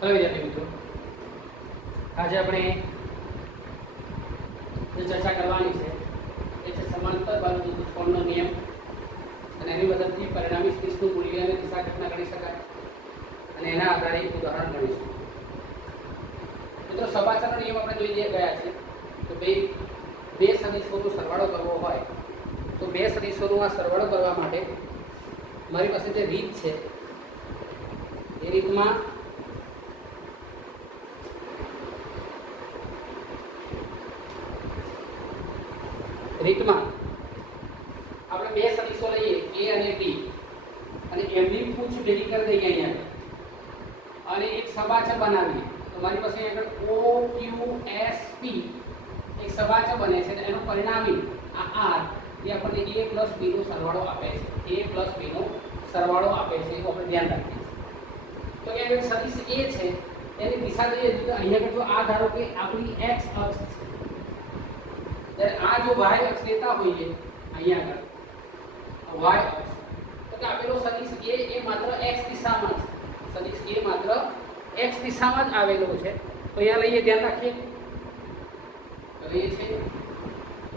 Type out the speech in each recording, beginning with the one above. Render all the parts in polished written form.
Hello વિદ્યાર્થી મિત્રો, આજે આપણે જે ચર્ચા કરવાની છે એ છે સમાંતર બાજુ ચતુષ્કોણનો નિયમ અને એની મદદથી પરિણામી સ્પેસનું મૂલ્ય અને દિશા ઘટના ગણી શકાય અને એના આધારે એક ઉદાહરણ ગણીશું. મિત્રો, સપાચારનો નિયમ આપણે જોઈ ગયા છે તો બે સદિશોનો સરવાળો કરવો હોય તો બે સદિશોનો આ સરવાળો કરવા માટે મારી પાસે જે રીત છે એ રીતમાં આપણે બે સદિશો લઈએ a અને b અને એમની પૂછ ભેગી કરી દઈએ અહીંયા અને એક સબાચર બનાવીએ તો મારી પાસે અહીંયા આગળ OQSP એક સબાચર બને છે. એનું પરિણામી આ r એ આપણને a plus b નો સરવાળો આપે છે. a plus b નો સરવાળો આપે છે તો આપણે ધ્યાન રાખીએ. તો કે સદિશ a છે એની દિશા જોઈએ તો અહીંયા આગળ જો આ ધારો કે આપણી x અક્ષ છે ત્યારે આ જો y અક્ષ લેતા હોઈએ અહીંયા આગળ y અક્ષ તો કે આપેલો સદિશ a એ માત્ર x દિશામાં છે. સદિશ a માત્ર x દિશામાં જ આવેલો છે. તો અહીંયા લઈએ, ધ્યાન રાખીએ, લઈએ છે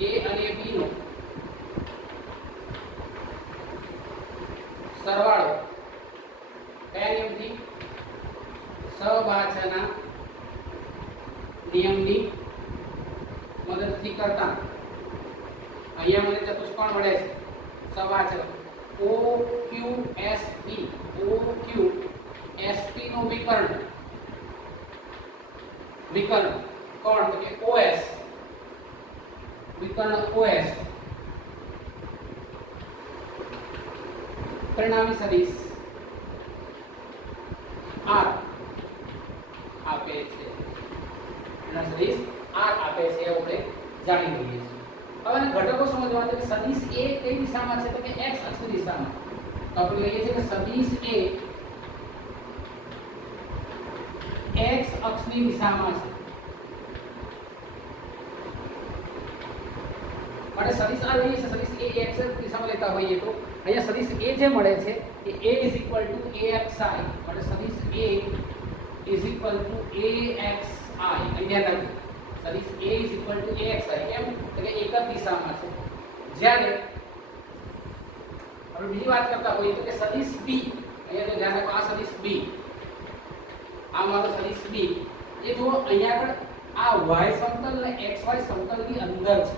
a અને b નો સરવાળો કયા નિયમથી? સબાચરના નિયમની મદદથી કરતા. અહીંયા મને ચતુષ્કોણ મળે છે સબાચર OQSP નું વિકર્ણ કોણ તો કે OS વિકર્ણ OS પરિણામી સદિશ R આપે છે. એના સદિશ R આપે છે આપણે જાણી લઈએ છીએ. હવે ઘટકો સમજવા છે કે સદિશ a કઈ દિશામાં છે તો કે x અક્ષની દિશામાં. તો આપણે લઈએ છીએ કે સદિશ a x અક્ષની દિશામાં છે. માટે સદિશ આ લઈએ છે, સદિશ a x દિશામાં લેતા હોઈએ તો અહીંયા સદિશ a જે મળે છે એ a axi. માટે સદિશ a axi અહીં ધ્યાન રાખજો. સદિશ a axi કેમ તો કે એક જ દિશામાં છે. જ્યારે આપણે બીજી વાત કરતા હોઈએ તો કે સદિશ b, અહીંયા તો ધ્યાન રાખો, આ સદિશ b, આ મારો સદિશ b એ જો અહીંયા આગળ આ y સમતલ અને xy સમતલની અંદર છે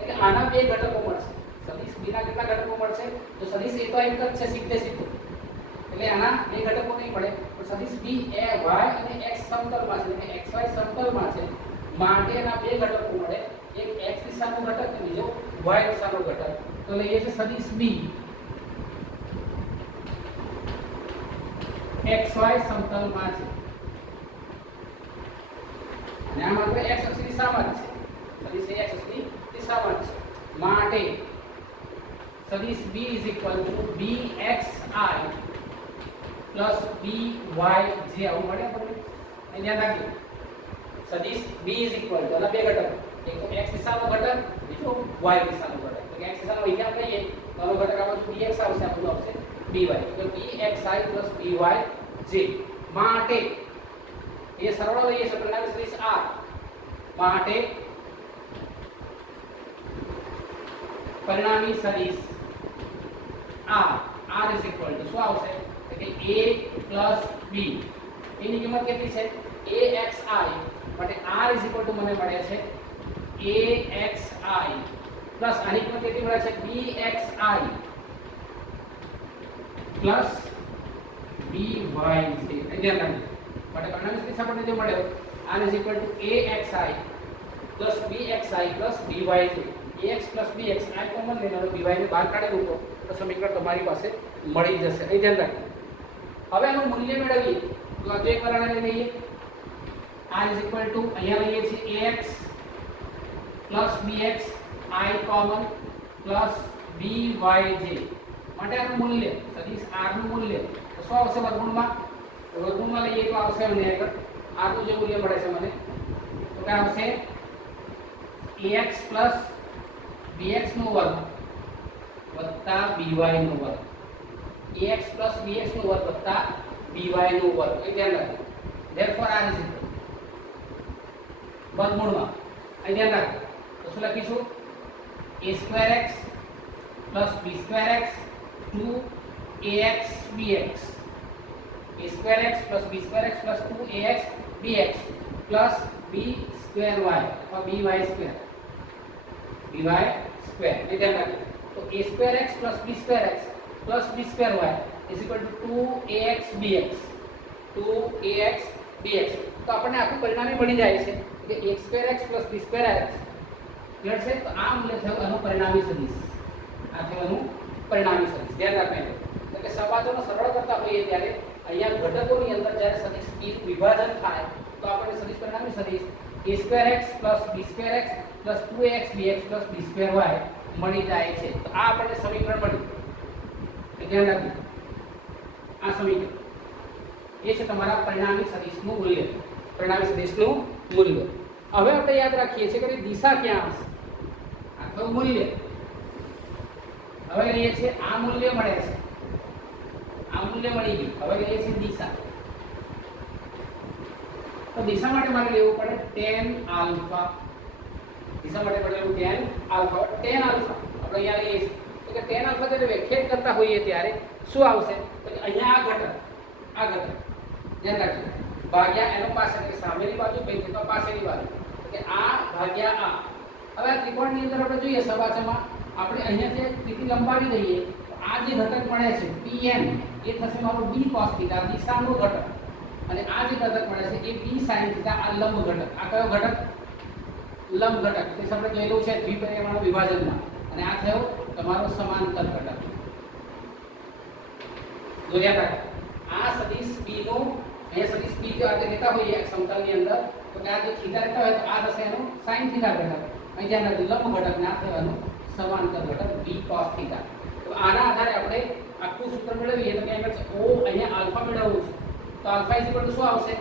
એટલે આના બે ઘટકો મળશે. સદિશ b ના કેટલા ઘટકો મળશે? તો સદિશ a તો એક જ છે સીધે સીધું એટલે આના બે ઘટકો નહીં મળે. પણ સદિશ b એ y અને x સમતલમાં છે એટલે xy સમતલમાં છે માટે એના બે ઘટકો મળે, એક x દિશાનો ઘટક અને બીજો y દિશાનો ઘટક. તો લઈએ છે સદિશ b xy સમતલમાં છે અને આ માત્ર x અક્ષની દિશામાં જ છે. સદિશ x અક્ષની દિશામાં જ છે માટે સદિશ b bxi plus by જે આવું મળે આપણને. અહીં ધ્યાન રાખજો, સદિશ b આના બે ઘટક, એક તો x દિશાનો ઘટક, બીજો y દિશાનો ઘટક. તો x દિશાનો વિજ્ઞાન લઈએ તો આનો ઘટક આપણો bx આવશે, આપણો આવશે by. તો bxi plus byj માટે એ સરવાળો લઈએ છે પરિણામી સદિશ r માટે પરિણામી સદિશ r શું આવશે તો કે a plus b એની કિંમત કેટલી છે? axi. માટે r મને મળે છે axi પ્લસ આની કિંમત કેટલી મળે છે? bxi plus byj. ધ્યાન રાખજો. માટે પરિણામી સદિશ આપણને જે મળ્યો r axi plus bxi plus byj. ax plus bx આ કોમન લેવાનો, by ને બહાર કાઢી મૂકો તો સમીકરણ તમારી પાસે મળી જશે. અહીં ધ્યાન રાખજો. હવે આનું મૂલ્ય મેળવીએ તો આ જે કરણે લઈએ r અહીંયા લઈએ છીએ ax plus bx I common plus byj. માટે આનું મૂલ્ય સદિશ r નું મૂલ્ય તો શું આવશે વર્ગમૂળમાં? વર્ગમૂળમાં લઈએ તો આવશે મને આગળ r નું જે મૂલ્ય મળે છે મને તો કે આવશે ax plus bx નો વર્ગ વત્તા by નો વર્ગ. ax plus bx નો વર્ગ વત્તા by નો વર્ગ. એ ધ્યાન રાખજો. therefore r is equal વર્ગમૂળમાં અહીં ધ્યાન રાખો તો શું લખીશું a2x plus b2x 2ax bx a2x plus b2x plus 2ax bx plus b2y અથવા by square અહીં ધ્યાન રાખો તો a2x plus b2x plus b2y is equal to 2ax bx 2ax bx તો આપણને આખું પરિણામ મળી જાય છે કે a2x plus b2x ક્લિયર છે તો આ મૂલ્ય થયું આનું પરિણામી સદિશ આ થયું આનું પરિણામી સદિશ ધ્યાન રાખજો એટલે કે સપાટોનો સરળ કરતા હોઈએ ત્યારે અહીંયા ઘટકોની અંદર જ્યારે સદિશ p નું વિભાજન થાય તો આપણને સદિશ પરિણામી સદિશ a2x plus b2x plus 2ax bx plus b2y મળી જાય છે તો આ આપણને સમીકરણ મળ્યું ધ્યાન રાખજો આ સમીકરણ એ છે તમારા પરિણામી સદિશનું મૂલ્ય પરિણામી સદિશનું મૂલ્ય હવે આપણે યાદ રાખીએ છીએ કે દિશા ક્યાં હશે આ તો મૂલ્ય હવે લઈએ છીએ આ મૂલ્ય મળે છે આ મૂલ્ય મળી ગયું હવે લઈએ છીએ દિશા તો દિશા માટે મારે લેવું પડે tan આલ્ફા દિશા માટે પડે લેવું tan આલ્ફા આપણે અહીંયા લઈએ છીએ તો કે tan આલ્ફા જ્યારે વ્યાખ્યાયિત કરતા હોઈએ ત્યારે શું આવશે તો કે અહીંયા આ ઘટક ધ્યાન રાખજો ભાગ્યા એનો પાસે એટલે સામેની બાજુ ભાઈ તો પાછળની બાજુ કે આ ભાગ્યા આ હવે આ ત્રિકોણની અંદર આપણે જોઈએ સબાચમાં આપણે અહીંયા જે લીટી લંબાવી દઈએ તો આ જે ઘટક મળે છે pn એ થશે મારો b cos θ દિશાનો ઘટક અને આ જે ઘટક મળે છે એ b sin θ આ લંબ ઘટક આ કયો ઘટક લંબ ઘટક તે આપણે જોયેલું છે દ્વિપરિમાણ વિભાજનમાં અને આ થયો તમારો સમાંતર ઘટક જોયા રાખો આ સદિશ b નો અહીંયા સદિશ b જો આપણે લેતા હોઈએ એક સમતલની અંદર તો કે આ જો θ લેતા હોય તો આ થશે એનો sin θ ઘટક અહીં ધ્યાન રાખજો લંબ ઘટક ના થવાનું સમાંતર ઘટક b cos θ તો આના આધારે આપણે આખું સૂત્ર મેળવીએ તો કે o અહીંયા આલ્ફા મેળવવું છે તો આલ્ફા શું આવશે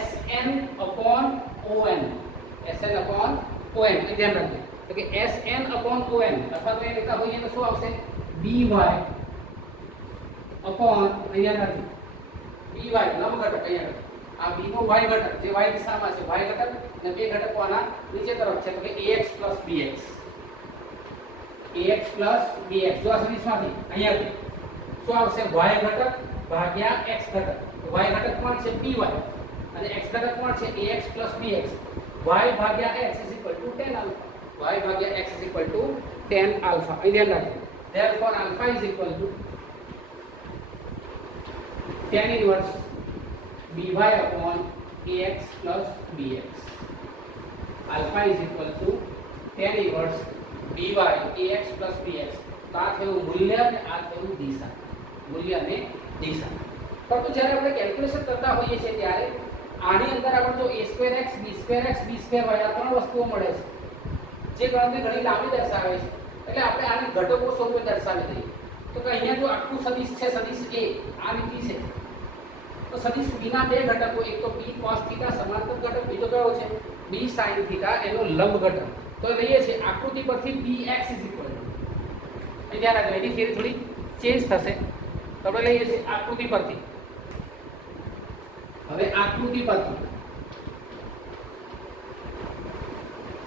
sn on sn on અહીં ધ્યાન રાખજો તો કે sn on અથવા તો એ લેતા હોઈએ તો શું આવશે by અહીંયા રાખજો by લંબ ઘટક અહીંયા આ b નો y ઘટક જે y દિશામાં છે y ઘટક અને બે ઘટકો આના નીચે તરફ છે તો કે ax bx જો આ સદિશમાંથી અહીંયાથી શું આવશે y ઘટક ભાગ્યા x ઘટક y ઘટક કોણ છે by અને x ઘટક કોણ છે ax bx y ભાગ્યા x tan alpha y ભાગ્યા x tan alpha અહીં ધ્યાન રાખજો therefore alpha is equal to tan inverse by upon ax plus bx alpha is equal to tan inverse by ax plus bx તો આ થયું મૂલ્ય અને આ થયું દિશા મૂલ્ય અને દિશા પરંતુ જ્યારે આપણે કેલ્ક્યુલેશન કરતા હોઈએ છીએ ત્યારે આની અંદર આપણે જો a2x b2x b2y આ ત્રણ વસ્તુઓ મળે છે જે ગણતરી ઘણી લાંબી દર્શાવે છે એટલે આપણે આને ઘટકો સ્વરૂપે દર્શાવી દઈએ તો કે અહીંયા જો આખું સદિશ છે સદિશ a આ રીતે છે તો સદિશ b ના બે ઘટકો એક તો b cos θ સમાંતર ઘટક બીજો કયો છે b sin θ એનો લંબ ઘટક તો લઈએ છે આકૃતિ પરથી bx અહીં ધ્યાન રાખજો એની થિયરી થોડી ચેન્જ થશે તો આપણે લઈએ છીએ આકૃતિ પરથી હવે આકૃતિ પરથી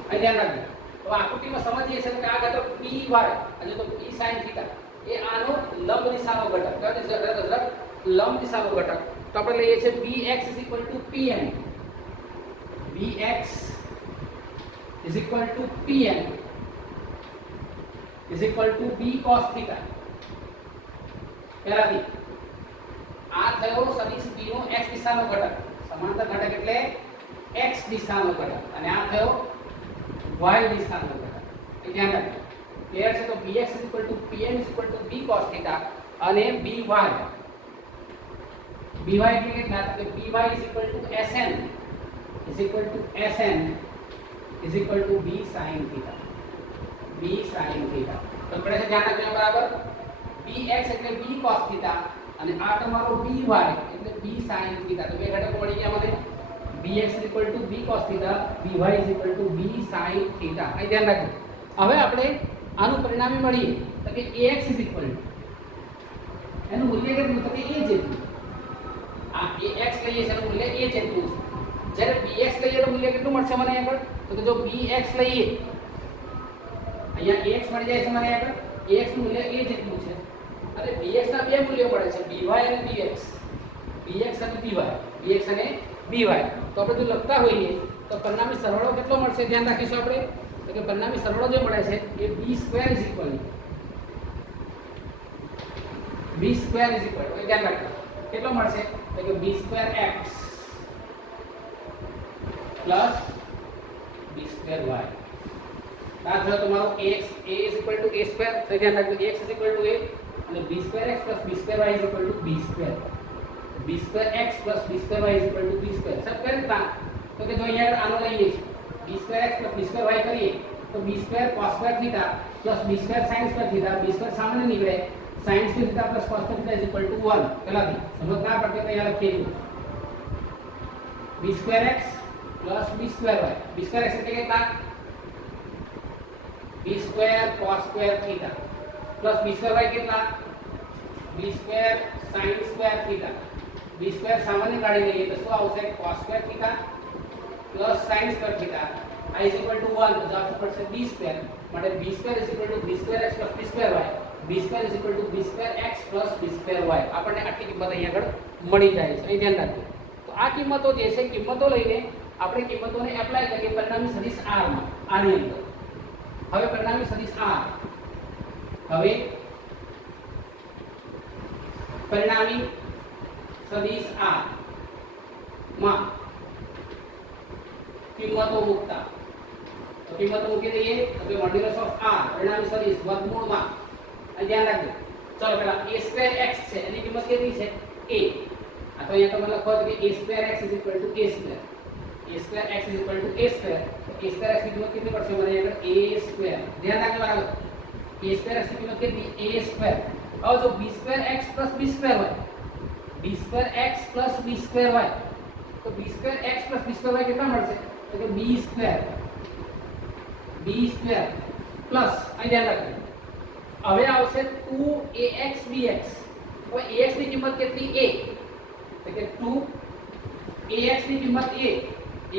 અહીં ધ્યાન રાખજો તો આકૃતિમાં સમજીએ છીએ કે આ ઘટક py અને તો p sin θ એ આનો લંબ દિશાનો ઘટક કયો છે લંબ દિશાનો ઘટક તો આપણે લઈએ છીએ bx pn bx pn b cos θ પહેલાથી આ થયો સદિશ b નો x દિશાનો ઘટક સમાંતર ઘટક એટલે x દિશાનો ઘટક અને આ થયો y દિશાનો ઘટક એ ધ્યાન રાખજો ક્લિયર છે તો bx pn b cos θ અને by એટલે કેટલા તો by sn b sin θ b sin θ તો આપણે ધ્યાન રાખજો બરાબર bx એટલે b cos θ અને આ તમારો by એટલે b sin θ તો બે ઘટકો મળી ગયા મને bx b cos θ by b sin θ અહીં ધ્યાન રાખજો હવે આપણે આનું પરિણામી મળીએ તો કે ax એનું મૂલ્ય કેટલું તો કે a જેટલું આ ax લઈએ છે એનું મૂલ્ય a જેટલું છે. જ્યારે bx લઈએ તો મૂલ્ય કેટલું મળશે મને આગળ? તો કે જો bx લઈએ અહીંયા ax મળી જાય છે મને આગળ. ax નું મૂલ્ય a જેટલું છે અને bx ના બે મૂલ્યો મળે છે by અને bx. bx અને by, bx અને by. તો આપણે જો લખતા હોઈએ તો પરિણામી સરવાળો કેટલો મળશે ધ્યાન રાખીશું આપણે. તો કે પરિણામી સરવાળો જે મળે છે એ b² ધ્યાન રાખજો કેટલો મળશે તો કે b² x plus b² y. દાખલા તમારો ax a = a² તો ધ્યાન રાખજો x = a અને b² x plus b² y = b². b²x plus b² y = b². સબ કરે તા તો કે જો અહીંયા આનો લઈએ b²x plus b² y કરીએ તો b² cos² theta plus b² sin² theta. b² સામાન્ય નીકળે sin² theta plus cos² theta = 1. પહેલાથી સમજ ના પડે તો અહીંયા લખીએ b²x plus b² y. b²x એટલે કેટલા? b² cos² theta plus b² y કેટલા? b² sin² theta. b² સામાન્ય કાઢી લઈએ તો શું આવશે? cos² theta plus sin² theta. I = 1 તો જવાબ પડશે b² માટે b² = b²x plus b² y. b² = b²x plus b² y. આપણને આટલી કિંમત અહીંયા આગળ મળી જાય છે. અહીં ધ્યાન રાખજો. તો આ કિંમતો જે છે કિંમતો લઈને આપણે કિંમતોને એપ્લાય કરીએ પરિણામી સદિશ r માં આની અંદર. હવે પરિણામી સદિશ r હવે પરિણામી સદિશ r માં કિંમતો મૂકતા તો કિંમતો મૂકી દઈએ તો કે મોડ્યુલસ ઓફ r પરિણામી સદિશ વર્ગમૂળમાં. અને ધ્યાન રાખજો ચલો પહેલા a²x છે એની કિંમત કેટલી છે? a. આ તો અહીંયા તમે લખો કે a²x = a². a²x = a². તો a²x ની કિંમત કેટલી પડશે મને આગળ? a². ધ્યાન રાખજો બરાબર. a²x ની કિંમત કેટલી? a². હવે જો b²x plus b²y b²x plus b²y તો b²x plus b²y કેટલા મળશે? તો કે b² પ્લસ અહીં ધ્યાન રાખજો હવે આવશે 2ax bx. હવે ax ની કિંમત કેટલી? a. તો કે 2ax ની કિંમત a.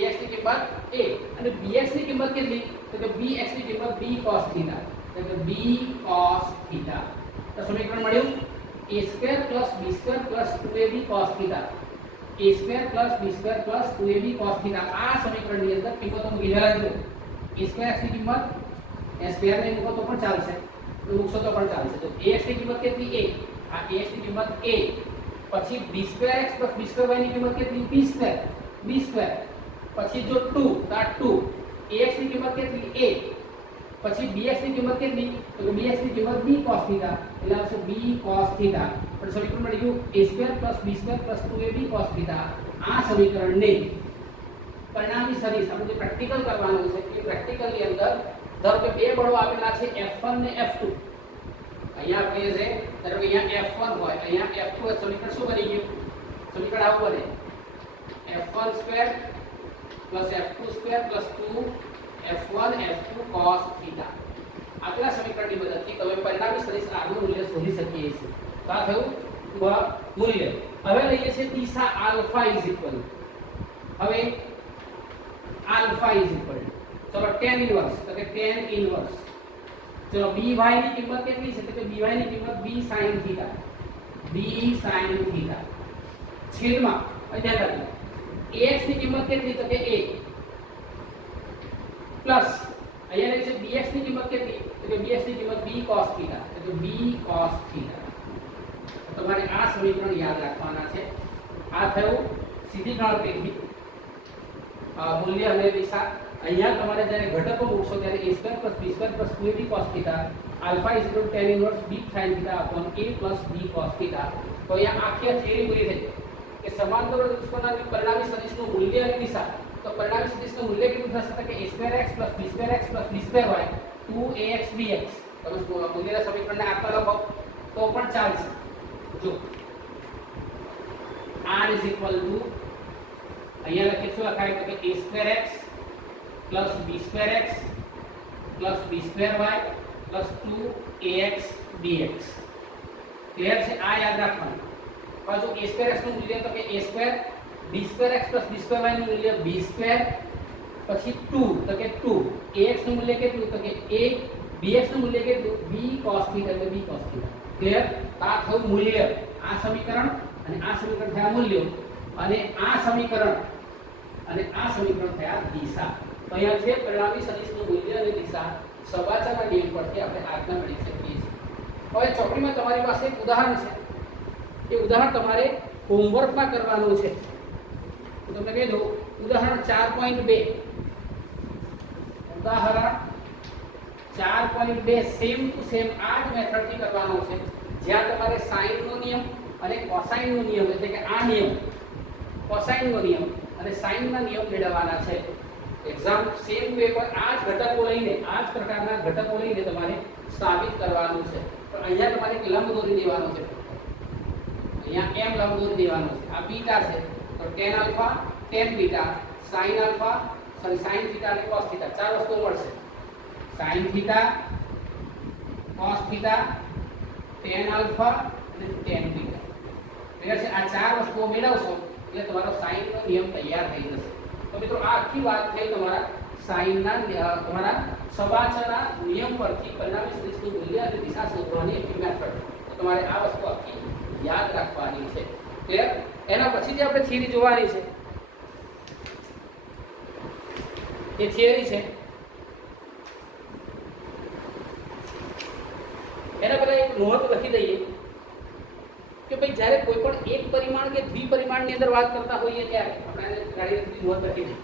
ax ની કિંમત a અને bx ની કિંમત કેટલી? તો કે bx ની કિંમત b cos થીટા. તો કે b cos થીટા. તો સમીકરણ મળ્યું a² plus b² plus 2ab cos theta. a² plus b² plus 2ab cos theta. આ સમીકરણની અંદર કિંમતો મૂકી દેજો. a²x ની કિંમત s² ને મૂકો તો પણ ચાલશે, મૂકશો તો પણ ચાલશે. તો ax ની કિંમત કેટલી? a. આ ax ની કિંમત a. પછી b²x plus b²y ની કિંમત કેટલી? b². પછી જો 2 તો આ 2 ax ની કિંમત કેટલી? a. પછી bx ની કિંમત કેટલી? તો કે bx ની કિંમત b cos થીટા એટલે આવશે b cos થીટા. પણ સમીકરણ મળી ગયું a² plus b² plus 2ab cos theta. આ સમીકરણને પરિણામી સદિશ આપણે જે પ્રેક્ટિકલ કરવાનું છે એ પ્રેક્ટિકલની અંદર ધારો કે બે બળો આપેલા છે f1 ને f2. અહીંયા આપણે છે ધારો કે અહીંયા f1 હોય અહીંયા f2 સમીકરણ શું બની ગયું? સમીકરણ આવું બને f1² plus f2² plus 2f1 f2 cos theta. આપેલા સમીકરણની મદદથી તમે પરિણામી સદિશ r નું મૂલ્ય શોધી શકીએ છીએ. તો આ થયું મૂલ્ય. હવે લઈએ છીએ દિશા આલ્ફા ઇક્વલ. હવે આલ્ફા ઇક્વલ ચલો tan ઇન્વર્સ તો કે tan ઇન્વર્સ. ચલો by ની કિંમત કેટલી છે? તો કે by ની કિંમત b sin theta. b sin theta છેદમાં ધ્યાન રાખજો ax ની કિંમત કેટલી? તો કે a પ્લસ અહીંયા લઈએ છે bx ની કિંમત કેટલી? તો કે bx ની કિંમત b cos થીટા. તો b cos થીટા. તમારે આ સમીકરણ યાદ રાખવાના છે. આ થયું સીધી ગણતરીથી મૂલ્ય અને દિશા. અહીંયા તમારે જ્યારે ઘટકો મૂકશો ત્યારે a² plus b² plus 2ab cos theta alpha = tan inverse b sin theta upon a plus b cos theta. તો અહીંયા આખી થિયરી પૂરી થઈ કે સમાંતર ચતુષ્કોણના પરિણામી સદિશનું મૂલ્ય અને દિશા. તો પરિણામી સદિશનું મૂલ્ય કેટલું થશે? તો કે a²x plus b²x plus b²y 2ax bx. તમે મૂલ્યના સમીકરણને આપતા લખો તો પણ ચાલશે. જો r અહીંયા લખીએ શું લખાય? તો કે a²x plus b²x plus b²y plus 2ax bx. Clear છે? આ યાદ રાખવાનું. પાછું a²x નું મૂલ્ય તો કે a² બી સ્ક્વેર એક્સ પ્લસ બી સ્ક્વેર વાય નું મૂલ્ય બી સ્ક્વેર, પછી 2 તો કે 2 ax નું મૂલ્ય કેટલું તો કે a, bx નું મૂલ્ય કેટલું b cos θ એટલે b cos θ. ક્લિયર? આ થયું મૂલ્ય, આ સમીકરણ અને આ સમીકરણ થયા મૂલ્યો, અને આ સમીકરણ અને આ સમીકરણ થયા દિશા. તો અહીંયા છે પરિણામી સદિશનું મૂલ્ય અને દિશા સબાચારના નિયમ પરથી આપણે આજ્ઞા મેળવી શકીએ છીએ. હવે ચોપડીમાં તમારી પાસે એક ઉદાહરણ છે, એ ઉદાહરણ તમારે હોમવર્કમાં કરવાનું છે. તો તમને કહી દઉં, ઉદાહરણ 4.2, ઉદાહરણ 4.2 સેમ ટુ સેમ આ જ મેથડથી કરવાનો છે, જ્યાં તમારે સાઇન નો નિયમ અને કોસાઇન નો નિયમ, એટલે કે આ નિયમ કોસાઇન નો નિયમ અને સાઇન ના નિયમ મેળવવાના છે. એક્ઝામ સેમ પેપર આ જ ઘટકો લઈને, આ જ પ્રકારના ઘટકો લઈને તમારે સાબિત કરવાનું છે. તો અહીંયા તમારે એક લંબ દોરી દેવાનો છે, અહીંયા m લંબ દોરી દેવાનો છે. આ બીટા છે તો tan alpha tan beta sin alpha sin theta અને cos થીટા ચાર વસ્તુઓ મળશે. sin theta cos theta tan alpha અને tan બીટા. ક્લિયર છે? આ ચાર વસ્તુઓ મેળવશો એટલે તમારો sin નો નિયમ તૈયાર થઈ જશે. તો મિત્રો આ આખી વાત થઈ તમારા sin ના તમારા સબાચરના નિયમ પરથી પરિણામી સદિશનું મૂલ્ય અને દિશા શોધવાની એક મેથડ. તો તમારે આ વસ્તુ આખી યાદ રાખવાની છે. ક્લિયર? એના પછી જે આપણે થિયરી જોવાની છે, એ થિયરી છે એના પહેલા એક નોંધ લખી દઈએ કે ભાઈ જ્યારે કોઈ પણ એક પરિમાણ કે દ્વિપરિમાણની અંદર વાત કરતા હોઈએ ત્યારે આપણે ગાડી નોંધ લખી દઈએ.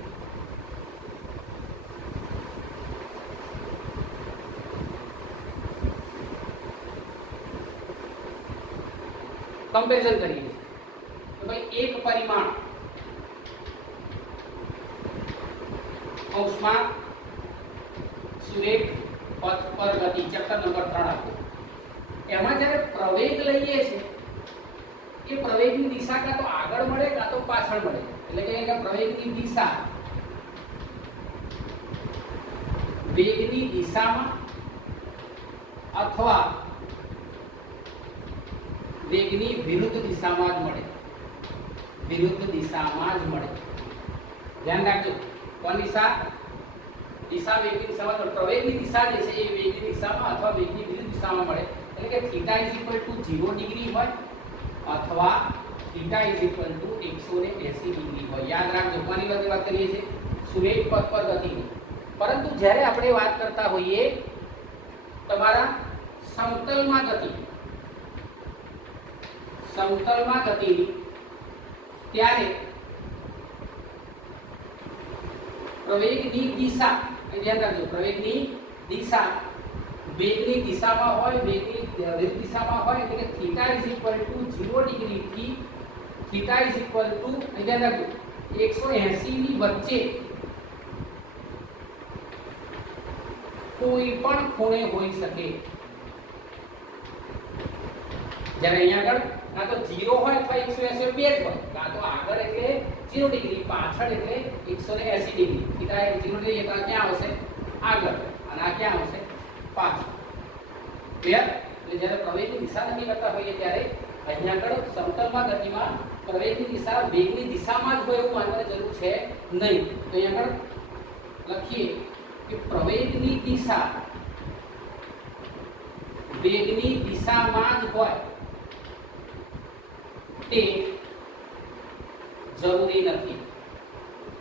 કમ્પેરિઝન કરીએ તો ભાઈ એક પરિમાણ કૌંસમાં સુરેખ પથ પર ગતિ, ચેપ્ટર નંબર 3 આપો. એમાં જ્યારે પ્રવેગ લઈએ છીએ, એ પ્રવેગની દિશા કાં તો આગળ મળે કાં તો પાછળ મળે. એટલે કે પ્રવેગની દિશા વેગની દિશામાં અથવા વેગની વિરુદ્ધ દિશામાં જ મળે. વિરુદ્ધ દિશામાં જ મળે. ધ્યાન રાખજો. કોણ દિશા? દિશા વેગની દિશામાં. પ્રવેગની દિશા જે છે એ વેગની દિશામાં અથવા વેગની વિરુદ્ધ દિશામાં મળે. એટલે કે θ = 0 ડિગ્રી હોય અથવા θ = 180 ડિગ્રી હોય. યાદ રાખજો. કોની વાત કરીએ છીએ? સુરેખ પથ પર ગતિની. પરંતુ જ્યારે આપણે વાત કરતા હોઈએ તમારા સમતલમાં ગતિ, સમતલમાં ગતિની, ત્યારે પ્રવેગની દિશા, ધ્યાન રાખજો, પ્રવેગની દિશા વેગની દિશામાં હોય, વેગની વિરુદ્ધ દિશામાં હોય, એટલે કે θ = 0 ડિગ્રી થી θ = ધ્યાન રાખજો 180 ની વચ્ચે કોઈ પણ ખૂણે હોઈ શકે. જ્યારે અહીંયા આગળ કાં તો 0 હોય અથવા 180 બે જ હોય, કાં તો આગળ એટલે 0 ડિગ્રી, પાછળ એટલે 180 ડિગ્રી. θ એ 0 ડિગ્રી એટલે ક્યાં આવશે? આગળ, અને આ ક્યાં આવશે? પાછળ. ક્લિયર? એટલે જ્યારે પ્રવેગની દિશા નક્કી કરતા હોઈએ ત્યારે અહીંયા આગળ સમતલમાં ગતિમાં પ્રવેગની દિશા વેગની દિશામાં જ હોય એવું માનવાની જરૂર છે નહીં. તો અહીંયા આગળ લખીએ કે પ્રવેગની દિશા વેગની દિશામાં જ હોય તે જરૂરી નથી.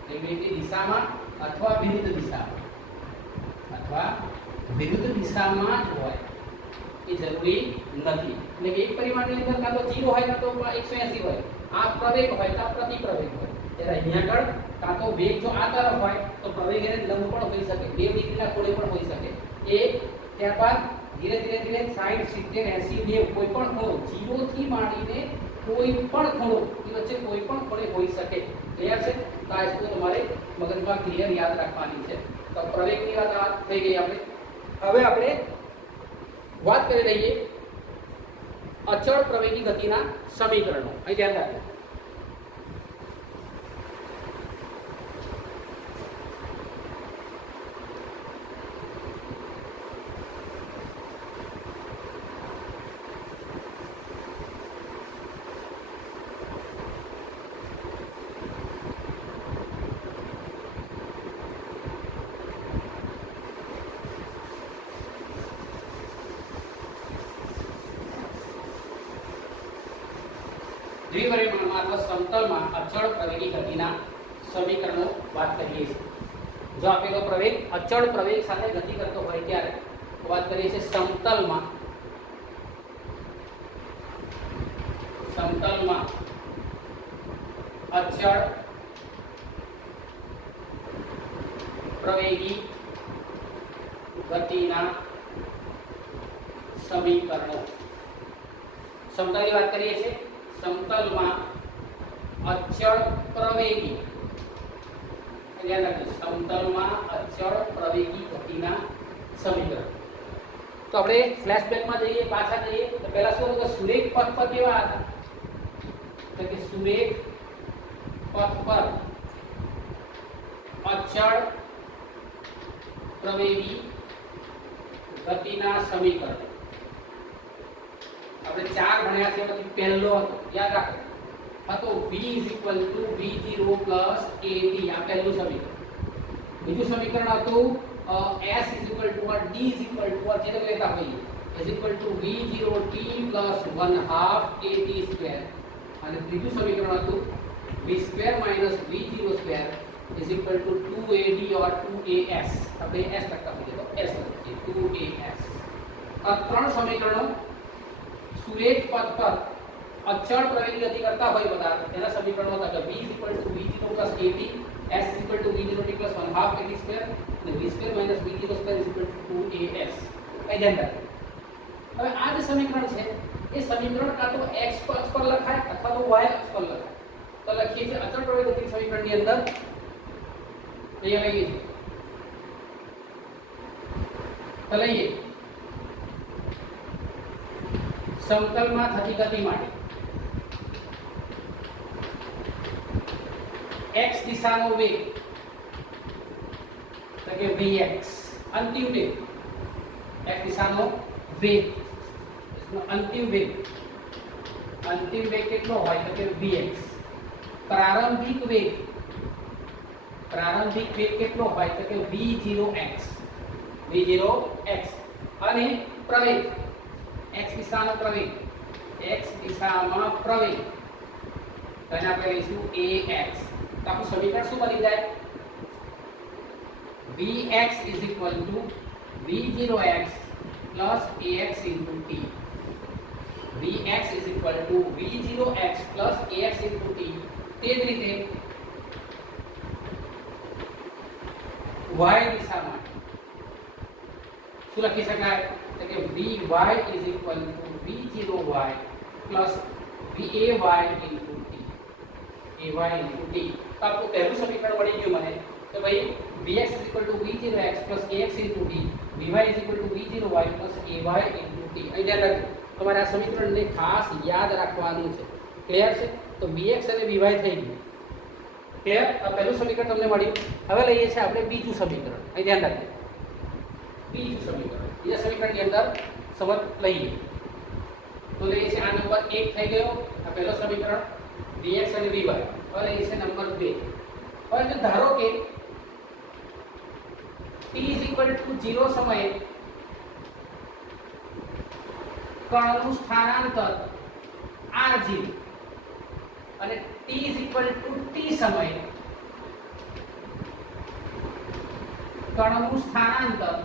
વેગની દિશામાં અથવા વિરુદ્ધ દિશામાં, અથવા વિરુદ્ધ દિશામાં જ હોય એ જરૂરી નથી. એટલે કે એક પરિમાણની અંદર કાં તો 0 હોય કાં તો 180 હોય. આ પ્રવેગ હોય તો પ્રતિપ્રવેગ હોય. ત્યારે અહીંયા આગળ કાં તો વેગ જો આ તરફ હોય તો પ્રવેગ એને લંબ પણ હોઈ શકે, 2 ડિગ્રીના ખૂણે પણ હોઈ શકે. એ ત્યારબાદ ધીરે ધીરે 60 70 80 90 કોઈ પણ ખૂણો, 0 થી માંડીને કોઈ પણ ખૂણો એ વચ્ચે કોઈ પણ ખૂણે હોઈ શકે. ક્લિયર છે? તો આ વસ્તુ તમારે મગજમાં ક્લિયર યાદ રાખવાની છે. તો પ્રવેગની વાત થઈ ગઈ આપણે. હવે આપણે વાત કરી લઈએ અચળ પ્રવેગી ગતિના સમીકરણો. અહીં ધ્યાન રાખજો. અથવા સમતલમાં અચળ પ્રવેગી ગતિના સમીકરણો વાત કરીએ છીએ. જો આપેલો પ્રવેગ અચળ પ્રવેગ સાથે ગતિ કરતો હોય ત્યારે વાત કરીએ છીએ સમતલમાં અચળ પ્રવેગી ગતિના સમીકરણો. સમતલની વાત કરીએ છીએ, સમતલમાં અચળ પ્રવેગી, યાદ રાખજો, સમતલમાં અચળ પ્રવેગી ગતિના સમીકરણ. તો આપણે ફ્લેશબેકમાં જઈએ, પાછા જઈએ તો પહેલા શું હતું કે સુરેખ પથ પર કેવા હતા, તો કે સુરેખ પથ પર અચળ પ્રવેગી ગતિના સમીકરણ. આપણે ચાર ભણ્યા છે, પછી પહેલો હતો યાદ રાખો, હતો v v0 at. આ પહેલું સમીકરણ. બીજું સમીકરણ હતું s d જેને લેતા હોઈએ v0t + 1/2 at². અને ત્રીજું સમીકરણ હતું v² - v02 2ad or 2as. આપણે s લખતા હોઈએ તો s લખીએ 2as. આ ત્રણ સમીકરણો સુરેખ પથ પર અચળ પ્રવેગી ગતિ કરતા હોય બધા તેના સમીકરણો હતા કે v v0 + at, s v0t + 1/2 at² અને v² - v02 2as. કઈ ધ્યાન રાખો. હવે આ જે સમીકરણ છે એ સમીકરણ કાં તો x અક્ષ પર લખાય અથવા તો y અક્ષ પર લખાય. તો લખીએ છીએ અચળ પ્રવેગી ગતિ સમીકરણની અંદર અહીંયા લઈએ તો લઈએ સમતલમાં થતી ગતિ માટે x દિશાનો વેગ તો કે vx, અંતિમ વેગ x દિશાનો વેગ, અંતિમ વેગ કેટલો હોય તો કે vx. પ્રારંભિક વેગ કેટલો હોય તો કે v0x અને પ્રવેગ x દિશામાં પ્રવેગ તેને આપણે લઈશું ax. તો આપણું સમીકરણ શું બની જાય, vx v0x plus ax into t. vx v0x plus ax into t. તે જ રીતે y દિશા માટે શું લખી શકાય તો કે vy v0y plus va into t. તો આપણું પહેલું સમીકરણ મળી ગયું મને તો ભાઈ vx v0x plus ax into t, vy v0y plus ay into t. અહીં ધ્યાન રાખજો, તમારે આ સમીકરણને ખાસ યાદ રાખવાનું છે. ક્લિયર છે? તો vx અને vy થઈ ગયું. ક્લિયર? આ પહેલું સમીકરણ તમને મળ્યું. હવે લઈએ છીએ આપણે બીજું સમીકરણ. અહીં ધ્યાન રાખજો, બીજું સમીકરણ. બીજા સમીકરણની અંદર સમજ લઈએ તો લઈએ છીએ આ નંબર 1 થઈ ગયો, આ પહેલો સમીકરણ vx અને vy. હવે લઈએ છીએ નંબર 2. હવે જો ધારો કે t 0 સમયે કણનું સ્થાનાંતર r0 અને t સમયે કણનું સ્થાનાંતર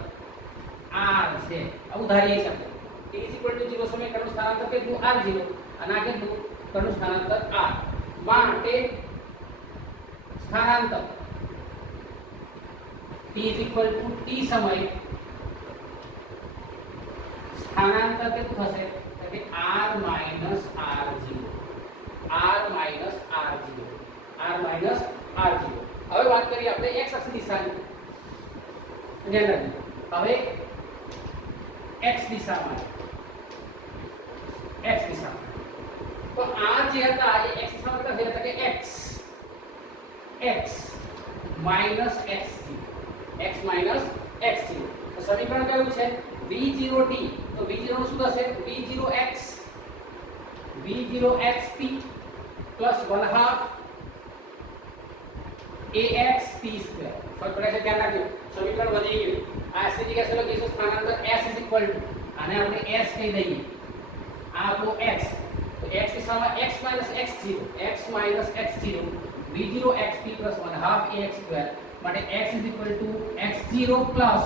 r છે. આવું ધારીએ છીએ. t 0 સમયે કણનું સ્થાનાંતર કેટલું r0 અને આ કેટલું કણનું સ્થાનાંતર r. માટે સ્થાનાંતર t સમયે સ્થાનાંતર કેટલું થશે તો કે r - r0. હવે વાત કરીએ આપણે x અક્ષ દિશાની. ધ્યાન રાખજો, હવે x દિશામાં તો આ જે હતા એ x દિશામાં હતા જે હતા કે x x-x0. તો સમીકરણ કયું છે v0t. તો v0 નું શું થશે v0xt plus 1/2 axt². ફરક પડે છે, ધ્યાન રાખજો. સમીકરણ વધી ગયું. આ s ની જગ્યાએ શું લખીશું સ્થાનાંતર s આને આપણે s કહી દઈએ. આ આપણો x, તો x દિશામાં x minus x0 v0 xt plus 1/2 ax square માટે x is equal to x0 plus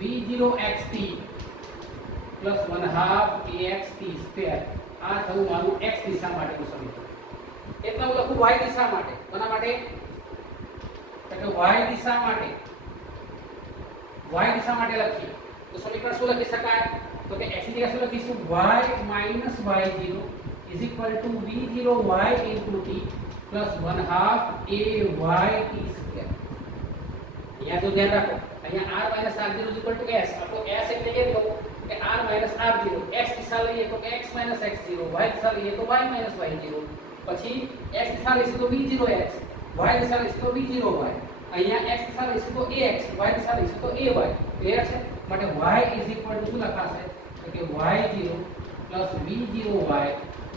v0 xt plus 1/2 axt square આ થયું મારું x દિશા માટેનું સમીકરણ. એટલે હું લખું y દિશા માટે. કોના માટે? તો કે y દિશા માટે લખીએ તો સમીકરણ શું લખી શકાય? તો કે x ની જગ્યાએ શું લખીશું? y minus y0 is equal to v0 y into t plus 1/2 a y t square. અહીંયા તો ધ્યાન રાખો, અહીંયા r minus r0 is equal to s. આપણો s એટલે કેટલો? કે r minus r0. x દિશા લઈએ તો કે x minus x0, y દિશા લઈએ તો y minus y0. પછી x દિશા લઈશું તો v0x, y દિશા લઈશું તો v0y. અહીંયા x દિશા લઈશું તો ax, y દિશા લઈશું તો ay. ક્લિયર છે? માટે y is equal to શું લખાશે? તો કે y0 plus v0y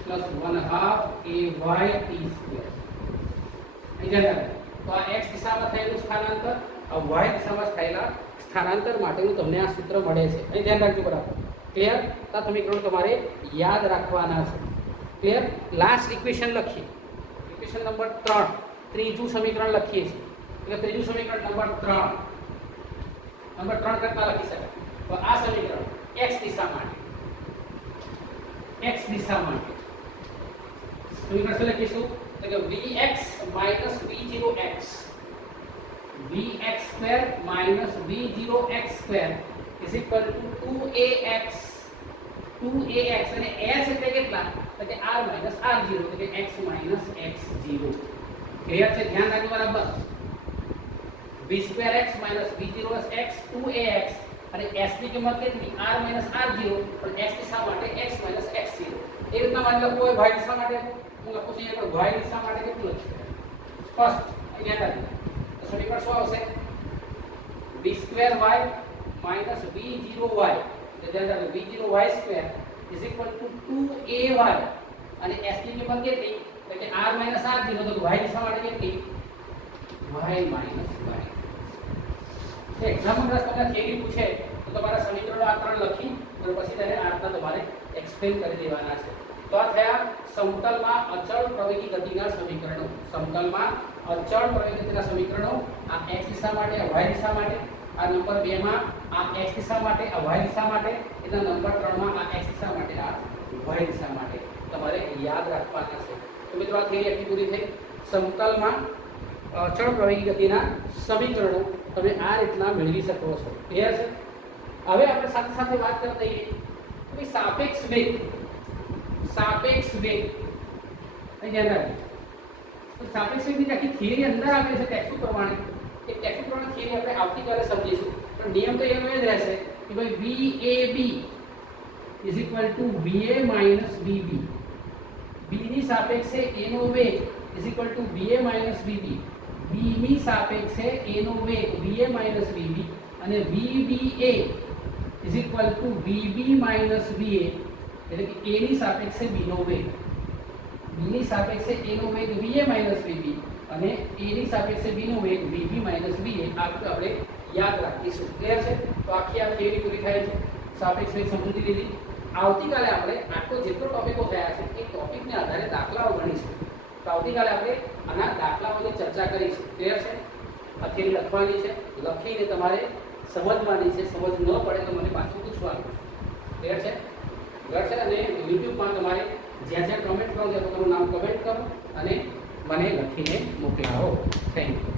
plus 1/2 ayt square. અહીંયા તો આ x દિશામાં થયેલું સ્થાનાંતર, આ y દિશામાં થયેલા સ્થાનાંતર માટેનું તમને આ સૂત્ર મળે છે. અહીં ધ્યાન રાખજો બરાબર. ક્લિયર? આ સમીકરણો તમારે યાદ રાખવાના છે. ક્લિયર? લાસ્ટ ઇક્વેશન લખીએ. ઇક્વેશન નંબર 3, ત્રીજું સમીકરણ લખીએ છીએ. એટલે ત્રીજું સમીકરણ નંબર 3 કરતા લખી શકાય. તો આ સમીકરણ x દિશા માટે સમીકરણ શું લખીશું? તો કે vx minus v0x vx square minus v0x square is equal to 2ax અને s એટલે કેટલા? તો કે r minus r0 એટલે કે x minus x0. ક્લિયર છે? ધ્યાન રાખજો બરાબર. v square x minus v0x 2ax અને s ની કિંમત કેટલી? r minus r0 પણ x દિશા માટે x minus x0. એ રીતના માની લખવું હોય y દિશા માટે હું લખું છું અહીંયા પણ y દિશા માટે કેટલું લખીશ? સ્પષ્ટ અહીંયા રાખજો. તો સમીકરણ શું આવશે? v square y minus v0y એટલે ધ્યાન રાખજો v0y square is equal to 2ay અને s ની કિંમત કેટલી? એટલે r minus r0 તો y દિશા માટે કેટલી? y minus y. એક્ઝામમાં તમને થિયરી પૂછે તો તમારા સમીકરણો આ ત્રણ લખી અને પછી તેને આ રીતના તમારે એક્સપ્લેન કરી દેવાના છે. તો આ થયા સમતલમાં અચળ પ્રવેગી ગતિના સમીકરણો. સમતલમાં અચળ પ્રવેગી ગતિના સમીકરણો આ x દિશા માટે, આ y દિશા માટે. આ નંબર 2 માં આ x દિશા માટે, આ y દિશા માટે. એના નંબર 3 માં આ x દિશા માટે, આ y દિશા માટે તમારે યાદ રાખવાના છે. તો મિત્રો આ થિયરી આખી પૂરી થઈ. સમતલમાં અચળ પ્રવેગી ગતિના સમીકરણો તમે આ રીતના મેળવી શકો છો. ક્લિયર છે? હવે આપણે સાથે સાથે વાત કરતા દઈએ કે સાપેક્ષ વેગ અહીં ધ્યાન રાખજો. તો સાપેક્ષ વેગની આખી થિયરી અંદર આપેલી છે ટેક્સ્ટ પ્રમાણે. એ ટેક્સ્ટ પ્રમાણે થિયરી આપણે આવતીકાલે સમજીશું. પણ નિયમ તો એનો જ રહેશે કે ભાઈ VAB is equal to VA minus VB. B ની સાપેક્ષે A નો વેગ is equal to VA minus VB. B ની સાપેક્ષે A નો વેગ VA minus VB અને VBA is equal to VB minus VA એટલે કે A ની સાપેક્ષે B નો વેગ, B ની સાપેક્ષે A નો વેગ VA minus VB અને A ની સાપેક્ષે B નો વેગ VB minus VA. આ આપણે યાદ રાખીશું. ક્લિયર છે? તો આખી આ થિયરી પૂરી થાય છે. સાપેક્ષ વેગ સમજી લીધી. આવતીકાલે આપણે આટલો જેટલો ટોપિકો થયા છે એ ટોપિકને આધારે દાખલાઓ ગણીશું. તો આવતીકાલે આપણે આના દાખલાઓની ચર્ચા કરીશું. ક્લિયર છે? આ થિયરી લખવાની છે, લખીને તમારે સમજવાની છે. સમજ ન પડે તો મને પાછું પૂછવાનું. ક્લિયર છે? અને યુટ્યુબમાં તમારે જ્યાં જ્યાં કમેન્ટ કરો ત્યાં તમારું નામ કમેન્ટ કરો અને મને લખીને મોકલાવો. Thank you.